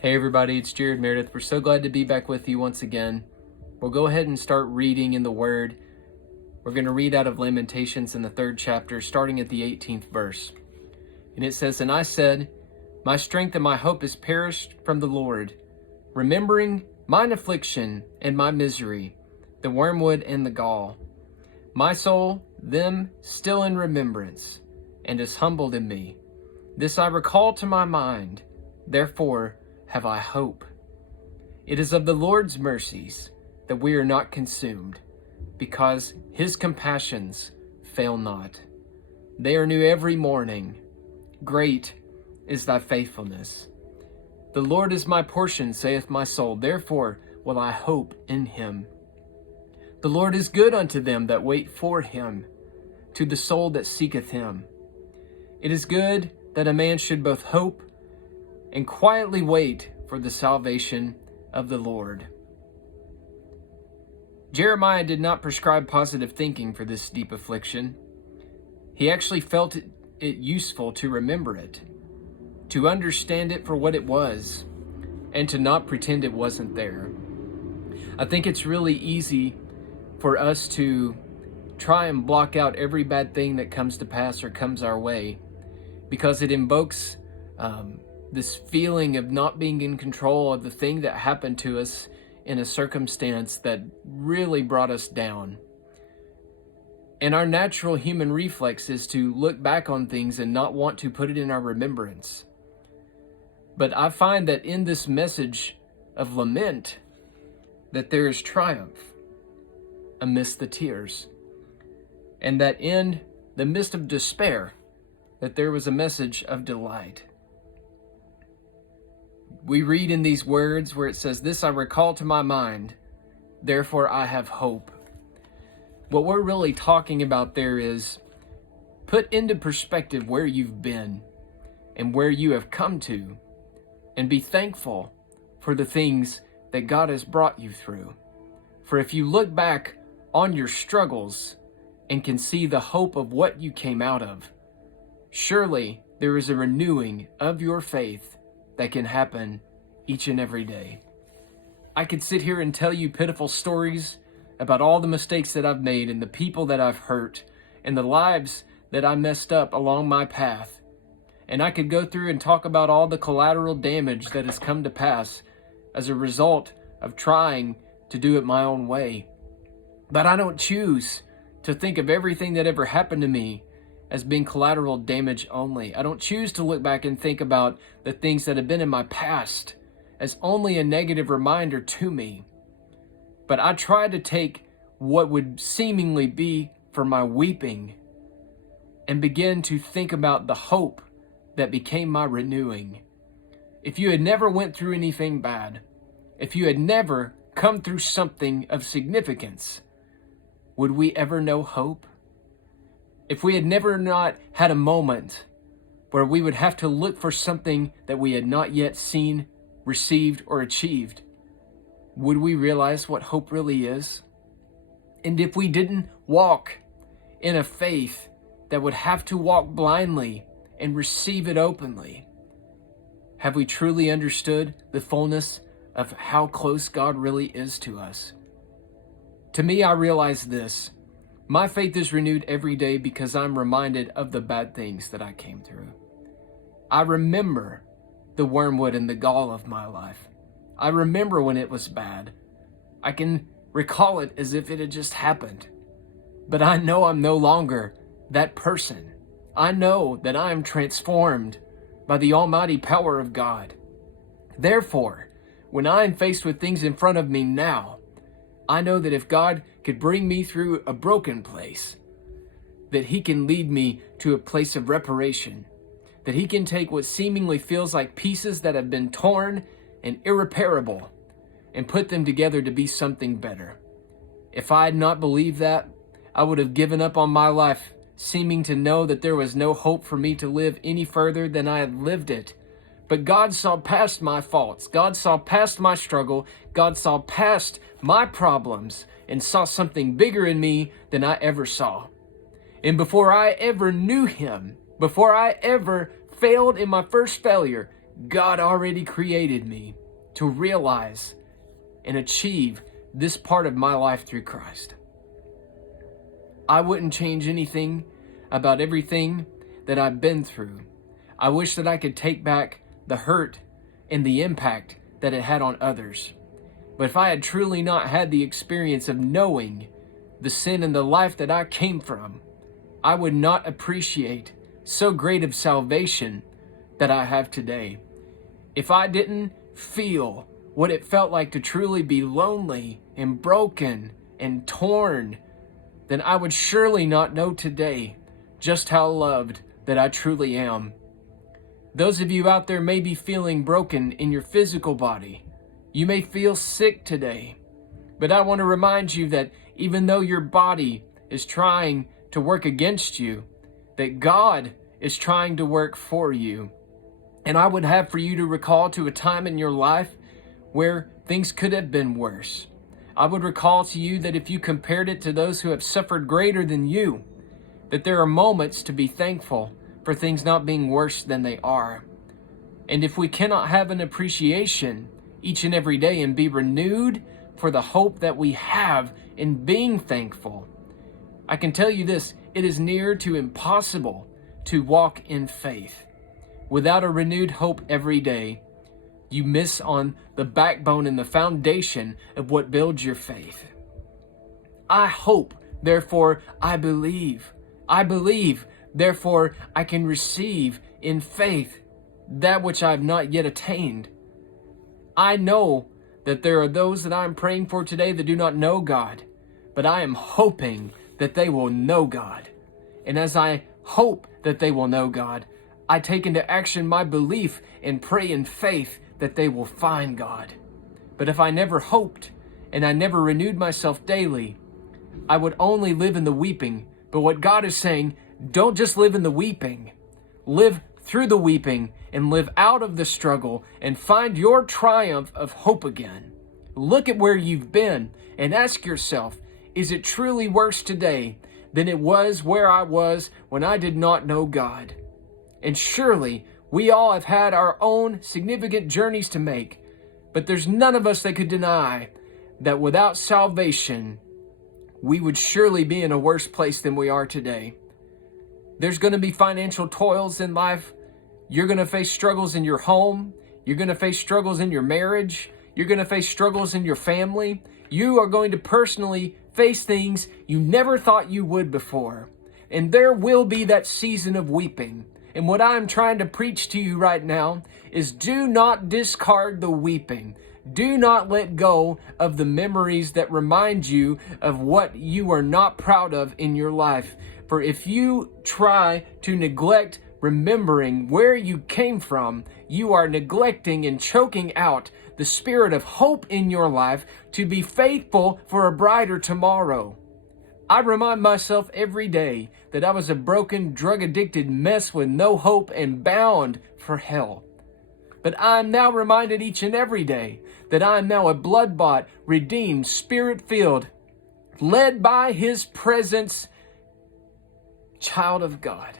Hey everybody, it's Jared Meredith. We're so glad to be back with you once again. We'll go ahead and start reading in the Word. We're going to read out of Lamentations in the 3rd chapter, starting at the 18th verse. And it says, "And I said, My strength and my hope is perished from the Lord, remembering mine affliction and my misery, the wormwood and the gall. My soul, them still in remembrance, and is humbled in me. This I recall to my mind, therefore have I hope. It is of the Lord's mercies that we are not consumed, because his compassions fail not. They are new every morning. Great is thy faithfulness. The Lord is my portion, saith my soul, therefore will I hope in him. The Lord is good unto them that wait for him, to the soul that seeketh him. It is good that a man should both hope and quietly wait for the salvation of the Lord." Jeremiah did not prescribe positive thinking for this deep affliction. He actually felt it useful to remember it, to understand it for what it was, and to not pretend it wasn't there. I think it's really easy for us to try and block out every bad thing that comes to pass or comes our way, because it invokes this feeling of not being in control of the thing that happened to us in a circumstance that really brought us down. And our natural human reflex is to look back on things and not want to put it in our remembrance. But I find that in this message of lament, that there is triumph amidst the tears, and that in the midst of despair, that there was a message of delight. We read in these words where it says, "This I recall to my mind, therefore I have hope." What we're really talking about there is put into perspective where you've been and where you have come to, and be thankful for the things that God has brought you through. For if you look back on your struggles and can see the hope of what you came out of, surely there is a renewing of your faith that can happen each and every day. I could sit here and tell you pitiful stories about all the mistakes that I've made and the people that I've hurt and the lives that I messed up along my path. And I could go through and talk about all the collateral damage that has come to pass as a result of trying to do it my own way. But I don't choose to think of everything that ever happened to me as being collateral damage only. I don't choose to look back and think about the things that have been in my past as only a negative reminder to me. But I try to take what would seemingly be for my weeping and begin to think about the hope that became my renewing. If you had never went through anything bad, if you had never come through something of significance, would we ever know hope? If we had never not had a moment where we would have to look for something that we had not yet seen, received, or achieved, would we realize what hope really is? And if we didn't walk in a faith that would have to walk blindly and receive it openly, have we truly understood the fullness of how close God really is to us? To me, I realize this. My faith is renewed every day because I'm reminded of the bad things that I came through. I remember the wormwood and the gall of my life. I remember when it was bad. I can recall it as if it had just happened. But I know I'm no longer that person. I know that I am transformed by the almighty power of God. Therefore, when I am faced with things in front of me now, I know that if God could bring me through a broken place, that he can lead me to a place of reparation, that he can take what seemingly feels like pieces that have been torn and irreparable and put them together to be something better. If I had not believed that, I would have given up on my life, seeming to know that there was no hope for me to live any further than I had lived it. But God saw past my faults. God saw past my struggle. God saw past my problems and saw something bigger in me than I ever saw. And before I ever knew him, before I ever failed in my first failure, God already created me to realize and achieve this part of my life through Christ. I wouldn't change anything about everything that I've been through. I wish that I could take back the hurt and the impact that it had on others. But if I had truly not had the experience of knowing the sin and the life that I came from, I would not appreciate so great of salvation that I have today. If I didn't feel what it felt like to truly be lonely and broken and torn, then I would surely not know today just how loved that I truly am. Those of you out there may be feeling broken in your physical body. You may feel sick today. But I want to remind you that even though your body is trying to work against you, that God is trying to work for you. And I would have for you to recall to a time in your life where things could have been worse. I would recall to you that if you compared it to those who have suffered greater than you, that there are moments to be thankful for things not being worse than they are. And if we cannot have an appreciation each and every day and be renewed for the hope that we have in being thankful, I can tell you this, it is near to impossible to walk in faith. Without a renewed hope every day, you miss on the backbone and the foundation of what builds your faith. I hope, therefore I believe. I believe, therefore I can receive in faith that which I have not yet attained. I know that there are those that I am praying for today that do not know God, but I am hoping that they will know God. And as I hope that they will know God, I take into action my belief and pray in faith that they will find God. But if I never hoped and I never renewed myself daily, I would only live in the weeping. But what God is saying, don't just live in the weeping. Live through the weeping and live out of the struggle and find your triumph of hope again. Look at where you've been and ask yourself, is it truly worse today than it was where I was when I did not know God? And surely we all have had our own significant journeys to make, but there's none of us that could deny that without salvation, we would surely be in a worse place than we are today. There's going to be financial toils in life. You're going to face struggles in your home. You're going to face struggles in your marriage. You're going to face struggles in your family. You are going to personally face things you never thought you would before. And there will be that season of weeping. And what I'm trying to preach to you right now is do not discard the weeping. Do not let go of the memories that remind you of what you are not proud of in your life. For if you try to neglect remembering where you came from, you are neglecting and choking out the spirit of hope in your life to be faithful for a brighter tomorrow. I remind myself every day that I was a broken, drug-addicted mess with no hope and bound for hell. But I am now reminded each and every day that I am now a blood-bought, redeemed, spirit-filled, led by His presence, child of God.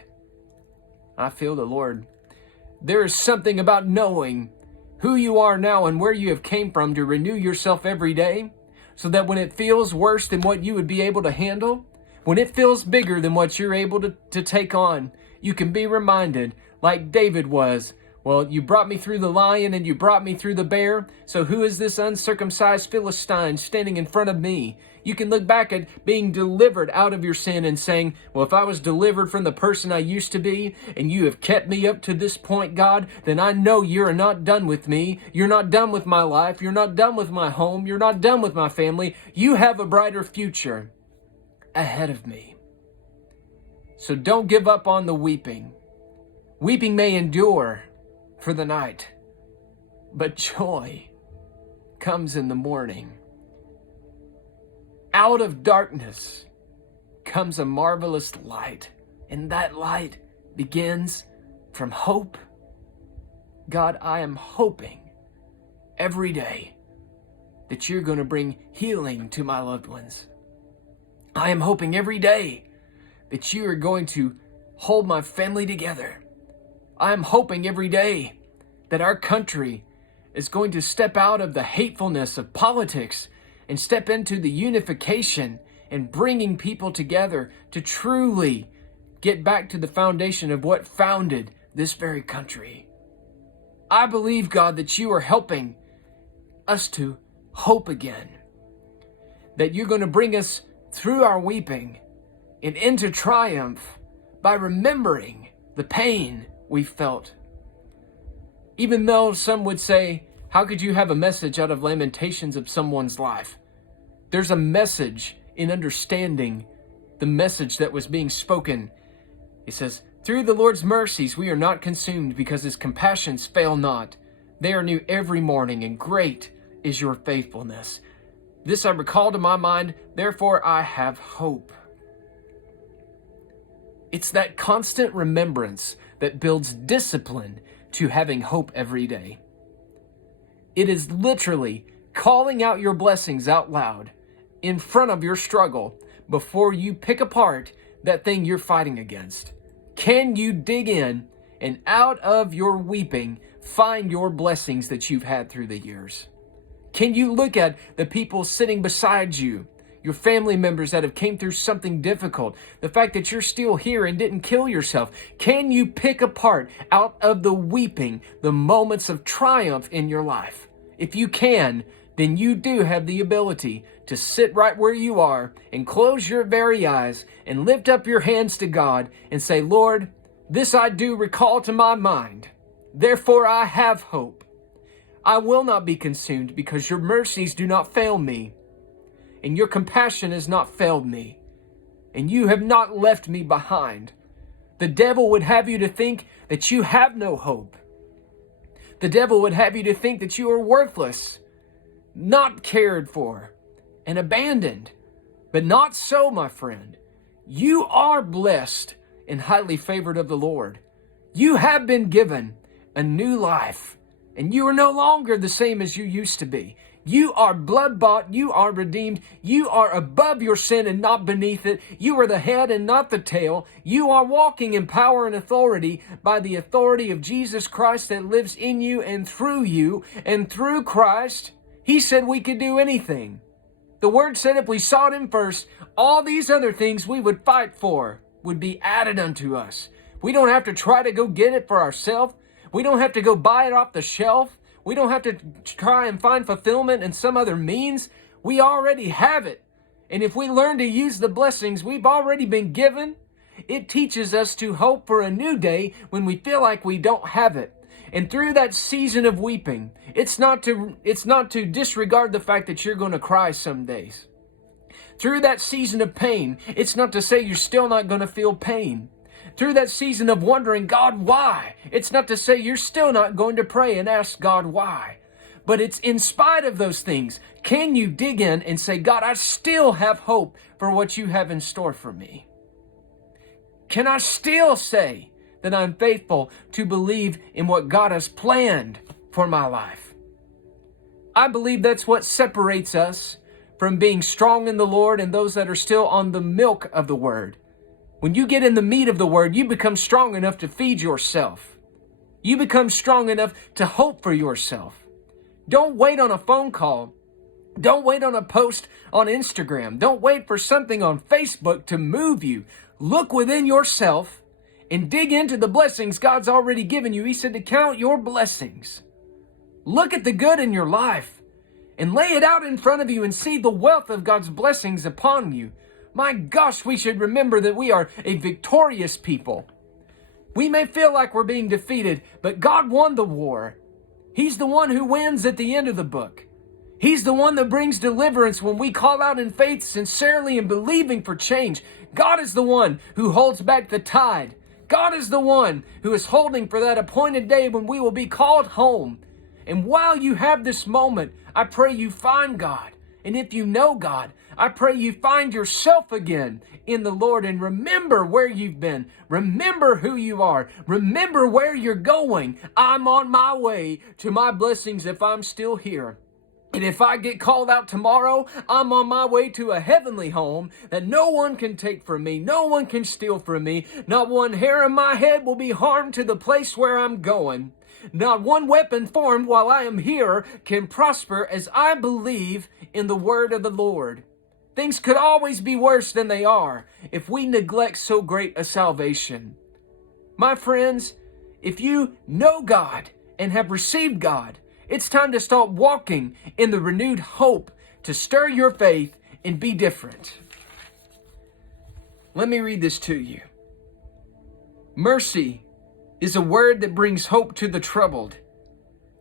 I feel the Lord. There is something about knowing who you are now and where you have came from to renew yourself every day, so that when it feels worse than what you would be able to handle, when it feels bigger than what you're able to take on, you can be reminded, like David was, well, you brought me through the lion and you brought me through the bear, so who is this uncircumcised Philistine standing in front of me? You can look back at being delivered out of your sin and saying, well, if I was delivered from the person I used to be, and you have kept me up to this point, God, then I know you're not done with me. You're not done with my life. You're not done with my home. You're not done with my family. You have a brighter future ahead of me. So don't give up on the weeping. Weeping may endure for the night, but joy comes in the morning. Out of darkness comes a marvelous light, and that light begins from hope. God, I am hoping every day that you're going to bring healing to my loved ones. I am hoping every day that you are going to hold my family together. I am hoping every day that our country is going to step out of the hatefulness of politics and step into the unification and bringing people together to truly get back to the foundation of what founded this very country. I believe, God, that you are helping us to hope again, that you're going to bring us through our weeping and into triumph by remembering the pain we felt. Even though some would say, how could you have a message out of lamentations of someone's life? There's a message in understanding the message that was being spoken. He says, through the Lord's mercies we are not consumed, because his compassions fail not. They are new every morning, and great is your faithfulness. This I recall to my mind, therefore I have hope. It's that constant remembrance that builds discipline to having hope every day. It is literally calling out your blessings out loud in front of your struggle before you pick apart that thing you're fighting against. Can you dig in and out of your weeping find your blessings that you've had through the years? Can you look at the people sitting beside you, your family members that have came through something difficult, the fact that you're still here and didn't kill yourself? Can you pick apart out of the weeping the moments of triumph in your life? If you can, then you do have the ability to sit right where you are and close your very eyes and lift up your hands to God and say, Lord, this I do recall to my mind. Therefore I have hope. I will not be consumed, because your mercies do not fail me, and your compassion has not failed me, and you have not left me behind. The devil would have you to think that you have no hope. The devil would have you to think that you are worthless, not cared for, and abandoned. But not so, my friend. You are blessed and highly favored of the Lord. You have been given a new life, and you are no longer the same as you used to be. You are blood-bought. You are redeemed. You are above your sin and not beneath it. You are the head and not the tail. You are walking in power and authority by the authority of Jesus Christ that lives in you and through you. And through Christ, he said we could do anything. The Word said if we sought him first, all these other things we would fight for would be added unto us. We don't have to try to go get it for ourselves. We don't have to go buy it off the shelf. We don't have to try and find fulfillment in some other means. We already have it. And if we learn to use the blessings we've already been given, it teaches us to hope for a new day when we feel like we don't have it. And through that season of weeping, it's not to disregard the fact that you're going to cry some days. Through that season of pain, it's not to say you're still not going to feel pain. Through that season of wondering, God, why? It's not to say you're still not going to pray and ask God why. But it's in spite of those things, can you dig in and say, God, I still have hope for what you have in store for me? Can I still say that I'm faithful to believe in what God has planned for my life? I believe that's what separates us from being strong in the Lord and those that are still on the milk of the Word. When you get in the meat of the Word, you become strong enough to feed yourself. You become strong enough to hope for yourself. Don't wait on a phone call. Don't wait on a post on Instagram. Don't wait for something on Facebook to move you. Look within yourself and dig into the blessings God's already given you. He said to count your blessings. Look at the good in your life and lay it out in front of you and see the wealth of God's blessings upon you. My gosh, we should remember that we are a victorious people. We may feel like we're being defeated, but God won the war. He's the one who wins at the end of the book. He's the one that brings deliverance when we call out in faith sincerely and believing for change. God is the one who holds back the tide. God is the one who is holding for that appointed day when we will be called home. And while you have this moment, I pray you find God. And if you know God, I pray you find yourself again in the Lord and remember where you've been. Remember who you are. Remember where you're going. I'm on my way to my blessings if I'm still here. And if I get called out tomorrow, I'm on my way to a heavenly home that no one can take from me. No one can steal from me. Not one hair on my head will be harmed to the place where I'm going. Not one weapon formed while I am here can prosper as I believe in the word of the Lord. Things could always be worse than they are if we neglect so great a salvation. My friends, if you know God and have received God, it's time to start walking in the renewed hope to stir your faith and be different. Let me read this to you. Mercy is a word that brings hope to the troubled,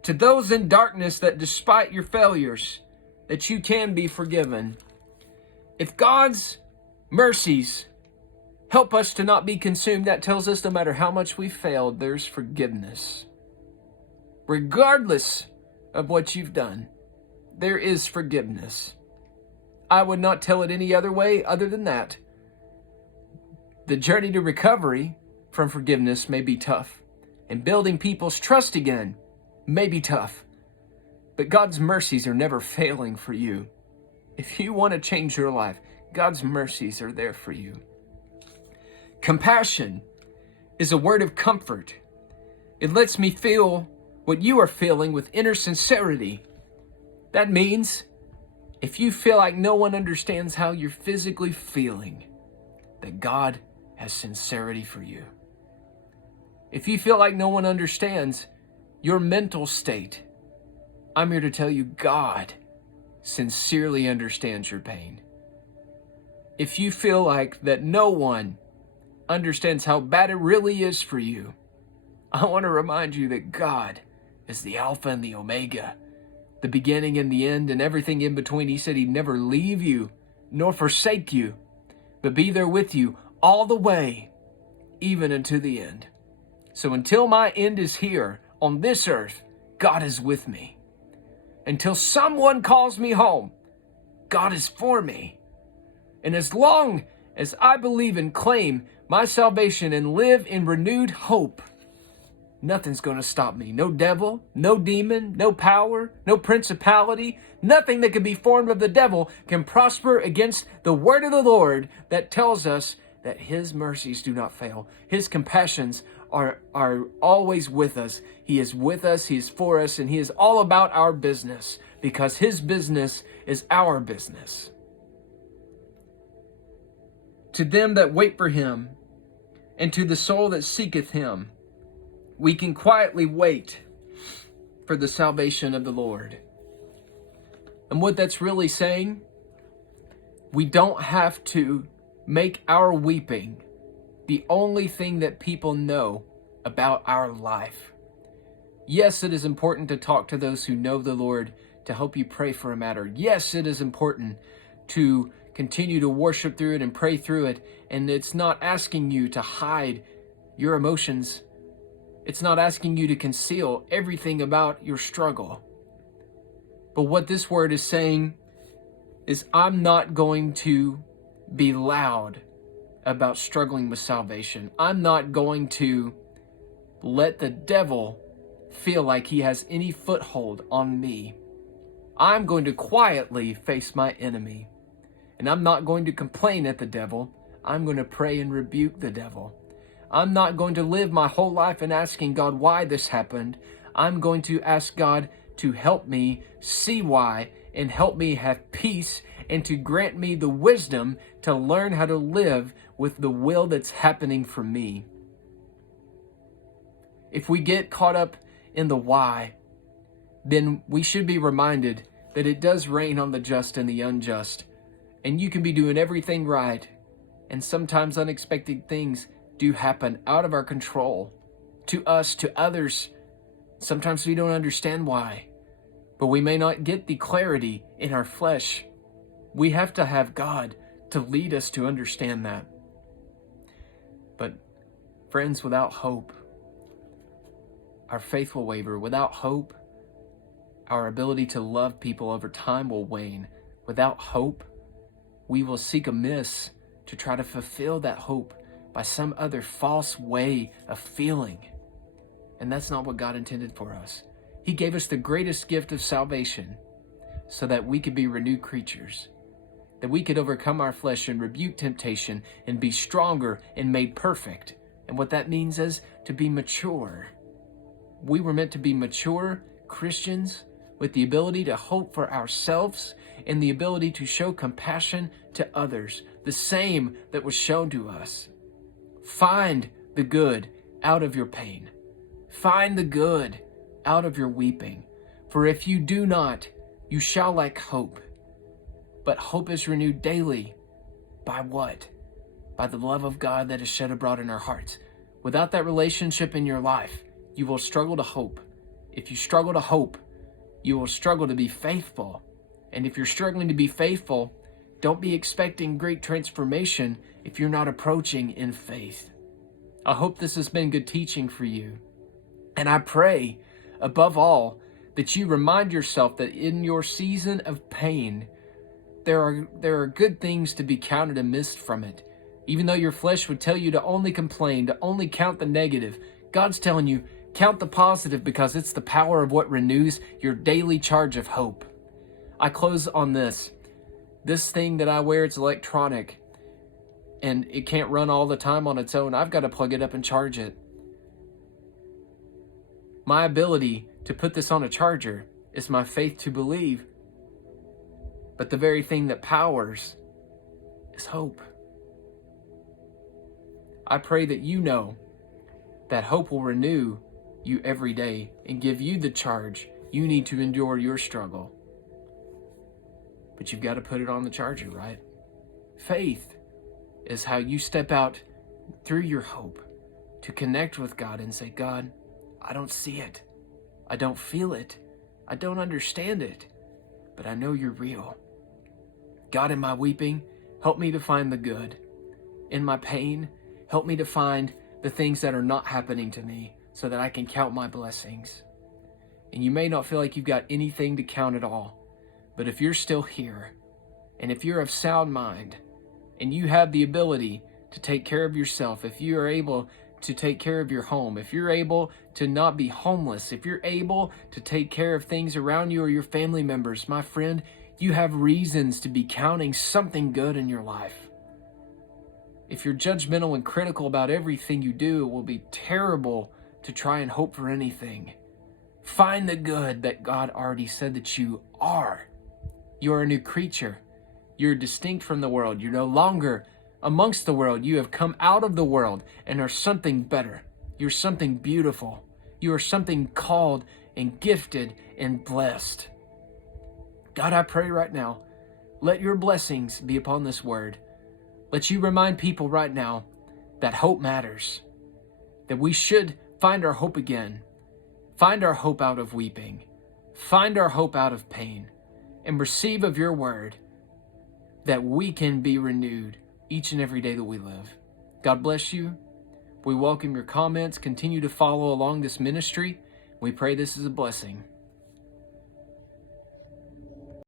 to those in darkness, that despite your failures, that you can be forgiven. If God's mercies help us to not be consumed, that tells us no matter how much we failed, there's forgiveness. Regardless of what you've done, there is forgiveness. I would not tell it any other way other than that. The journey to recovery from forgiveness may be tough, and building people's trust again may be tough, but God's mercies are never failing for you. If you want to change your life, God's mercies are there for you. Compassion is a word of comfort. It lets me feel what you are feeling with inner sincerity. That means if you feel like no one understands how you're physically feeling, that God has sincerity for you. If you feel like no one understands your mental state, I'm here to tell you God sincerely understands your pain. If you feel like that no one understands how bad it really is for you, I want to remind you that God is the Alpha and the Omega, the beginning and the end, and everything in between. He said He'd never leave you nor forsake you, but be there with you all the way, even unto the end. So until my end is here on this earth, God is with me. Until someone calls me home, God is for me. And as long as I believe and claim my salvation and live in renewed hope, nothing's going to stop me. No devil, no demon, no power, no principality, nothing that can be formed of the devil can prosper against the word of the Lord that tells us that His mercies do not fail. His compassions are always with us. He is with us, He is for us, and He is all about our business, because His business is our business. To them that wait for Him, and to the soul that seeketh Him, we can quietly wait for the salvation of the Lord. And what that's really saying, we don't have to make our weeping the only thing that people know about our life. Yes, it is important to talk to those who know the Lord to help you pray for a matter. Yes, it is important to continue to worship through it and pray through it. And it's not asking you to hide your emotions. It's not asking you to conceal everything about your struggle. But what this word is saying is, I'm not going to be loud about struggling with salvation. I'm not going to let the devil feel like he has any foothold on me. I'm going to quietly face my enemy. And I'm not going to complain at the devil. I'm going to pray and rebuke the devil. I'm not going to live my whole life in asking God why this happened. I'm going to ask God to help me see why and help me have peace and to grant me the wisdom to learn how to live with the will that's happening for me. If we get caught up in the why, then we should be reminded that it does rain on the just and the unjust. And you can be doing everything right, and sometimes unexpected things do happen out of our control, to us, to others. Sometimes we don't understand why, but we may not get the clarity in our flesh. We have to have God to lead us to understand that. But friends, without hope, our faith will waver. Without hope, our ability to love people over time will wane. Without hope, we will seek amiss to try to fulfill that hope by some other false way of feeling. And that's not what God intended for us. He gave us the greatest gift of salvation so that we could be renewed creatures, that we could overcome our flesh and rebuke temptation and be stronger and made perfect. And what that means is to be mature. We were meant to be mature Christians with the ability to hope for ourselves and the ability to show compassion to others, the same that was shown to us. Find the good out of your pain. Find the good out of your weeping. For if you do not, you shall lack hope. But hope is renewed daily. By what? By the love of God that is shed abroad in our hearts. Without that relationship in your life, you will struggle to hope. If you struggle to hope, you will struggle to be faithful. And if you're struggling to be faithful, don't be expecting great transformation if you're not approaching in faith. I hope this has been good teaching for you. And I pray, above all, that you remind yourself that in your season of pain, there are good things to be counted and missed from it. Even though your flesh would tell you to only complain, to only count the negative, God's telling you, count the positive, because it's the power of what renews your daily charge of hope. I close on this. This thing that I wear, it's electronic, and it can't run all the time on its own. I've got to plug it up and charge it. My ability to put this on a charger is my faith to believe. But the very thing that powers is hope. I pray that you know that hope will renew you every day and give you the charge you need to endure your struggle. But you've got to put it on the charger, right? Faith is how you step out through your hope to connect with God and say, God, I don't see it. I don't feel it. I don't understand it. But I know you're real. God, in my weeping, help me to find the good. In my pain, help me to find the things that are not happening to me so that I can count my blessings. And you may not feel like you've got anything to count at all, but if you're still here, and if you're of sound mind, and you have the ability to take care of yourself, if you are able to take care of your home, if you're able to not be homeless, if you're able to take care of things around you or your family members, my friend, you have reasons to be counting something good in your life. If you're judgmental and critical about everything you do, it will be terrible to try and hope for anything. Find the good that God already said that you are. You're a new creature. You're distinct from the world. You're no longer amongst the world. You have come out of the world and are something better. You're something beautiful. You are something called and gifted and blessed. God, I pray right now, let your blessings be upon this word. Let you remind people right now that hope matters, that we should find our hope again, find our hope out of weeping, find our hope out of pain, and receive of your word that we can be renewed each and every day that we live. God bless you. We welcome your comments. Continue to follow along this ministry. We pray this is a blessing.